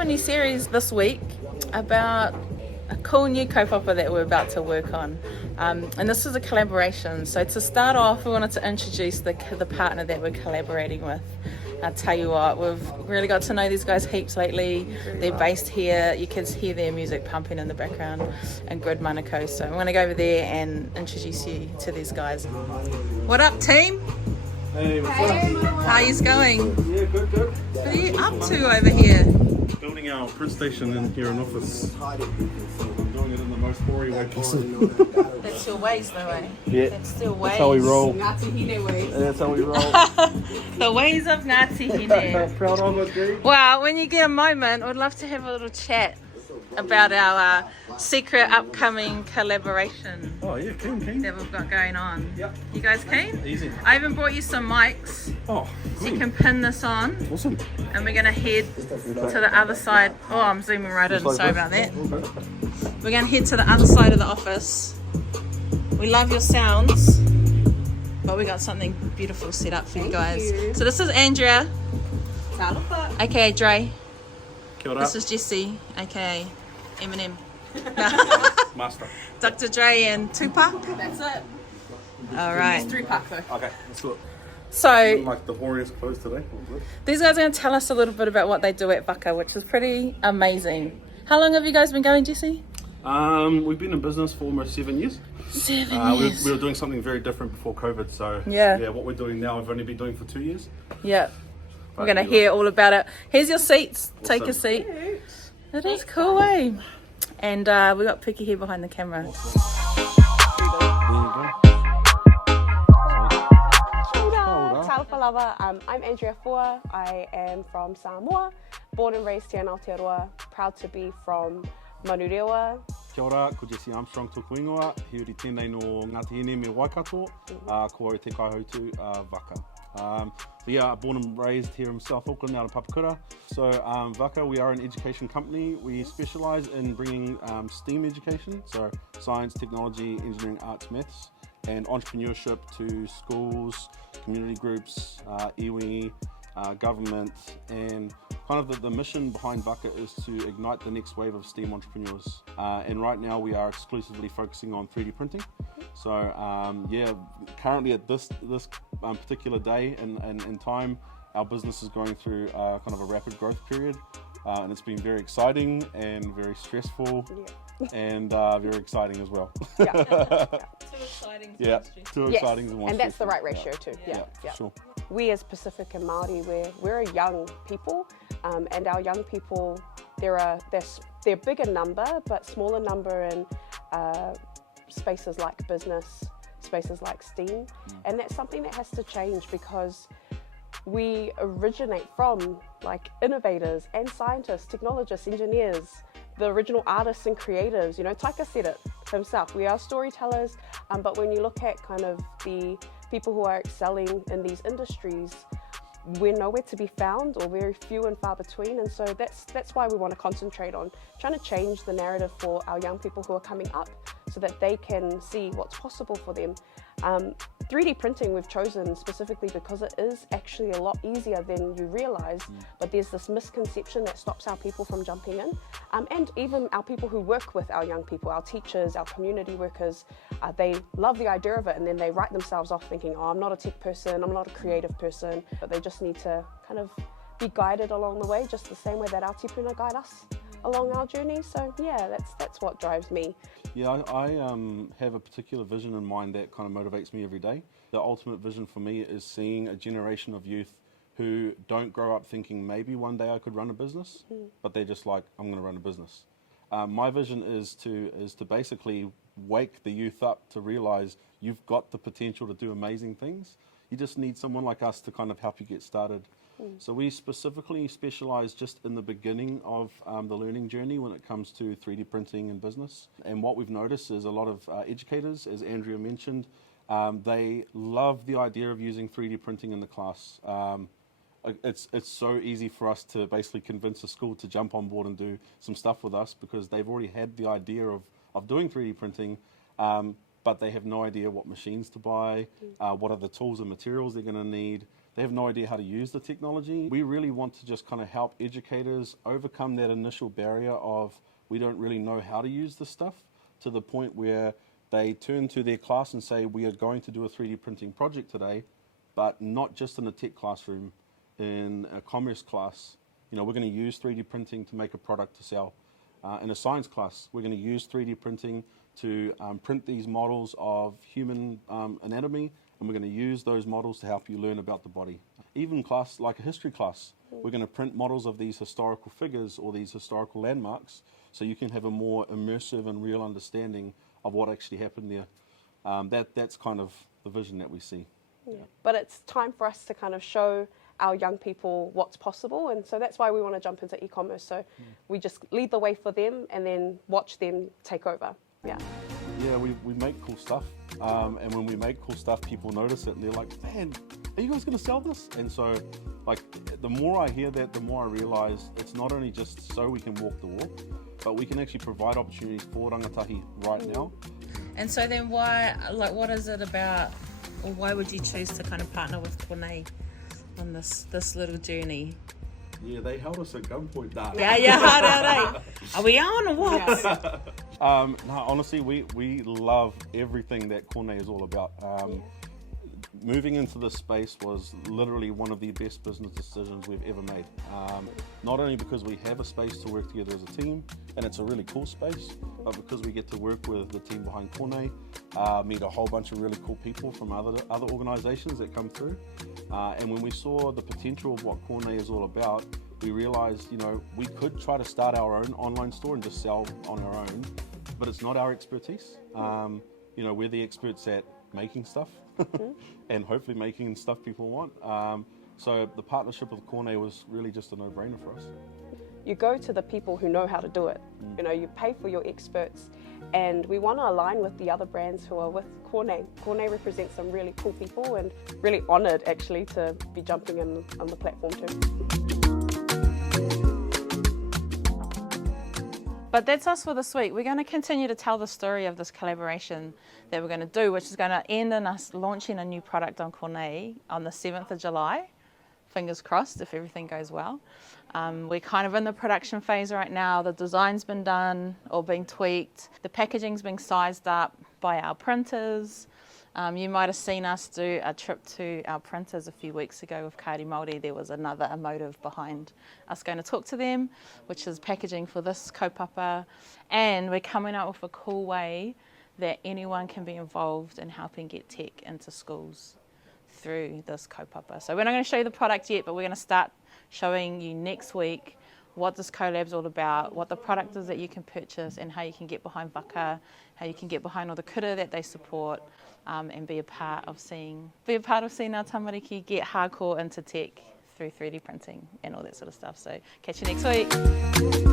a new series this week about a cool new kaupapa that we're about to work on. And this is a collaboration. So to start off, we wanted to introduce the partner that we're collaborating with. I'll tell you what, we've really got to know these guys heaps lately. They're based here. You can hear their music pumping in the background in Grid Manukau. So I'm going to go over there and introduce you to these guys. What up, team? Hey, what's up? How are you going? Yeah, good. What are you up to over here? Building our print station in here in office. So I'm doing it in the most boring way possible. That's your ways, though, eh? Yeah. That's still ways. That's how we roll. Ngāti ways. That's how we roll. The ways of Ngāti Hine. Proud of it, dude. Well, when you get a moment, I'd love to have a little chat about our secret upcoming collaboration Oh yeah, keen. that we've got going on. Yep. You guys keen? Easy. I even brought you some mics Oh, so you can pin this on, awesome. and we're going to head to the other side. Oh, I'm zooming right in, sorry about that. We're going to head to the other side of the office. We love your sounds, but we got something beautiful set up for you guys. So this is Andrea, aka Dre. Kia ora. This is Jesse, aka Eminem. Master. Dr. Dre and Tupac. That's it. All right. It's 3 pack though. Okay, let's do it. So Like the hoariest clothes today. these guys are going to tell us a little bit about what they do at Vaka, which is pretty amazing. How long have you guys been going, Jesse? We've been in business for almost 7 years. 7 years. We were doing something very different before COVID, so Yeah. what we're doing now, I've only been doing for 2 years. Yeah. We're But going to hear all about it. Here's your seats. Take a Awesome. seat. It is cool, eh? And we got Piki here behind the camera. There you Talofa lava. I'm Andrea Fua. I am from Samoa, born and raised here in Aotearoa. Proud to be from Manurewa. Kia ora, ko Jesse Armstrong tōku ingoa, he uri tēnei no Ngāti Hine me Waikato, ko au te kaihautu Vaka. But yeah, born and raised here in South Auckland, out of Papakura. So Vaka, we are an education company. We specialise in bringing STEAM education, so science, technology, engineering, arts, maths, and entrepreneurship to schools, community groups, iwi, government, and kind of the mission behind Vaka is to ignite the next wave of STEAM entrepreneurs. And right now we are exclusively focusing on 3D printing. So currently at this particular day and time, our business is going through kind of a rapid growth period. And it's been very exciting and very stressful and very exciting as well. Too exciting. Too exciting to one And that's the stressful. right ratio too. Yeah. Sure. We as Pacific and Māori, we're a young people, and our young people, they're big in number, but smaller number in spaces like business, spaces like STEAM, and that's something that has to change because we originate from like innovators and scientists, technologists, engineers, the original artists and creatives. You know, Taika said it himself. We are storytellers, but when you look at kind of the people who are excelling in these industries, we're nowhere to be found or very few and far between, and so that's why we want to concentrate on trying to change the narrative for our young people who are coming up so that they can see what's possible for them. 3D printing we've chosen specifically because it is actually a lot easier than you realise, but there's this misconception that stops our people from jumping in, and even our people who work with our young people, our teachers, our community workers, they love the idea of it and then they write themselves off thinking, oh, I'm not a tech person, I'm not a creative person, but they just need to kind of be guided along the way just the same way that our tipuna guide us along our journey. So yeah, that's what drives me. Yeah, I have a particular vision in mind that kind of motivates me every day. The ultimate vision for me is seeing a generation of youth who don't grow up thinking maybe one day I could run a business, but they're just like, I'm going to run a business. My vision is to basically wake the youth up to realise you've got the potential to do amazing things. You just need someone like us to kind of help you get started. So we specifically specialise just in the beginning of the learning journey when it comes to 3D printing and business. And what we've noticed is a lot of educators, as Andrea mentioned, they love the idea of using 3D printing in the class. It's so easy for us to basically convince a school to jump on board and do some stuff with us because they've already had the idea of doing 3D printing, but they have no idea what machines to buy, what are the tools and materials they're going to need. They have no idea how to use the technology. We really want to just kind of help educators overcome that initial barrier of we don't really know how to use this stuff, to the point where they turn to their class and say, we are going to do a 3D printing project today, but not just in a tech classroom, in a commerce class. You know, we're going to use 3D printing to make a product to sell. In a science class, we're going to use 3D printing to print these models of human anatomy, and we're going to use those models to help you learn about the body. Even class, like a history class, we're going to print models of these historical figures or these historical landmarks, so you can have a more immersive and real understanding of what actually happened there. That's kind of the vision that we see. Yeah. But it's time for us to kind of show our young people what's possible, and so that's why we want to jump into e-commerce. So we just lead the way for them and then watch them take over. Yeah. Yeah, we make cool stuff, and when we make cool stuff, people notice it and they're like, man, are you guys going to sell this? And so, like, the more I hear that, the more I realise it's not only just so we can walk the walk, but we can actually provide opportunities for rangatahi right now. And so then why, like, what is it about, or why would you choose to kind of partner with Konei on this little journey? Yeah, they held us at gunpoint. Yeah. Are we on or what? Yes. No, honestly, we love everything that Konei is all about. Moving into this space was literally one of the best business decisions we've ever made. Not only because we have a space to work together as a team, and it's a really cool space, but because we get to work with the team behind Konei, meet a whole bunch of really cool people from other organisations that come through. And when we saw the potential of what Konei is all about, we realised, you know, we could try to start our own online store and just sell on our own, but it's not our expertise. You know, we're the experts at making stuff and hopefully making stuff people want. So the partnership with Konei was really just a no-brainer for us. You go to the people who know how to do it. You know, you pay for your experts, and we want to align with the other brands who are with Konei. Konei represents some really cool people, and really honoured actually to be jumping in on the platform too. But that's us for this week. We're going to continue to tell the story of this collaboration that we're going to do, which is going to end in us launching a new product on Konei on the 7th of July. Fingers crossed if everything goes well. We're kind of in the production phase right now. The design's been done or being tweaked. The packaging's being sized up by our printers. You might have seen us do a trip to our printers a few weeks ago with Kāori Māori. There was another motive behind us going to talk to them, which is packaging for this kaupapa. And we're coming up with a cool way that anyone can be involved in helping get tech into schools through this kaupapa. So we're not going to show you the product yet, but we're going to start showing you next week what this collab's all about, what the product is that you can purchase, and how you can get behind Vaka, how you can get behind all the kura that they support, and be a part of seeing our tamariki get hardcore into tech through 3D printing and all that sort of stuff. So catch you next week.